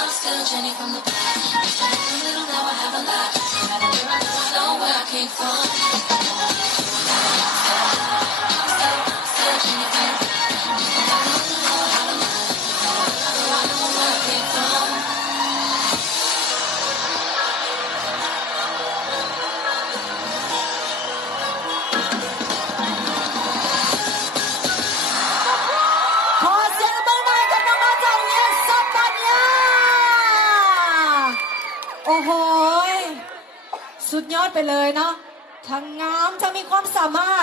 I'm still Jenny from the block. A little now I have a lot. I know where I came from. I'm still Jenny from the I know where I came from.ขอเสียงปรบมือกับน้องๆจากโรงเรียนสัปปะญาโอ้โหสุดยอดไปเลยเนาะทั้งงามทั้งมีความสามารถ